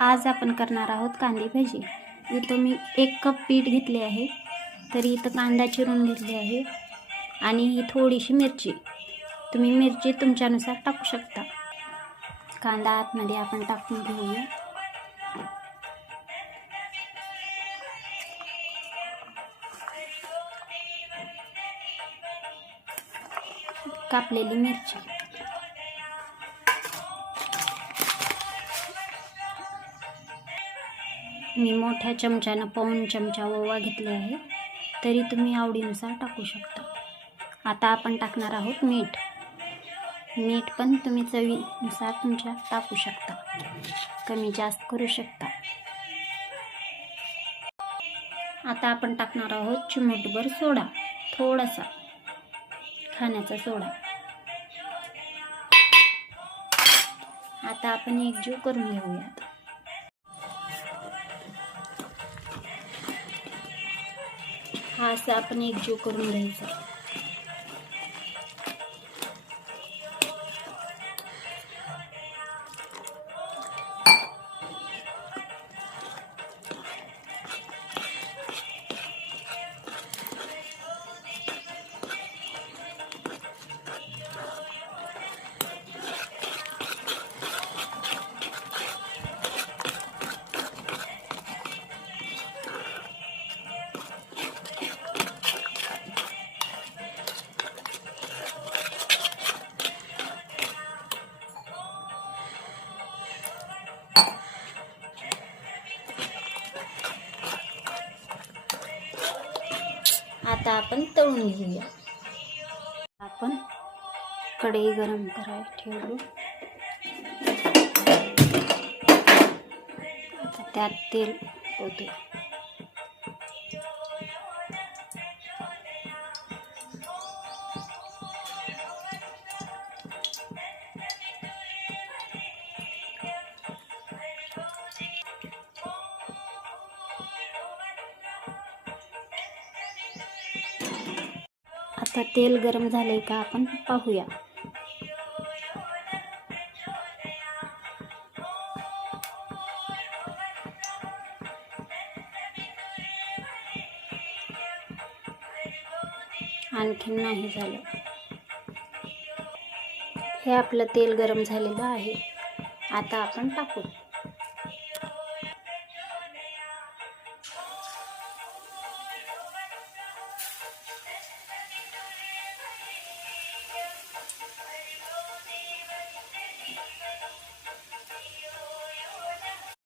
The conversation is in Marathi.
आज आपण करणार आहोत कांदे भजी। इथं मी 1 कप पीठ घेतले आहे, तरी इथं कांदा चिरून घेतले आहे आणि ही थोडीशी मिरची, तुम्ही मिरची तुमच्यानुसार टाकू शकता। कांदा आतमध्ये आपण टाकून घेऊया। कापलेली मिरची, मी मोठ्या चमच्यानं पाऊण चमचा ओवा घेतले आहे, तरी तुम्ही आवडीनुसार टाकू शकता। आता आपण टाकणार आहोत मीठ। मीठ पण तुम्ही चवीनुसार तुमच्या टाकू शकता, कमी जास्त करू शकता। आता आपण टाकणार आहोत चिमूटभर सोडा, थोडासा खाण्याचा सोडा। आता आपण एकजीव करून घेऊयात। हा असं आपण एकजीव करून घ्यायचा। आता आपण तळून घेऊया। आपण कढई गरम करायला ठेवू। आता त्यात तेल ओतू। आता तेल गरम झाले का आपण पाहूया। आणखीन नाही झालं। हे आपलं तेल गरम झालेलं आहे, आता आपण टाकू।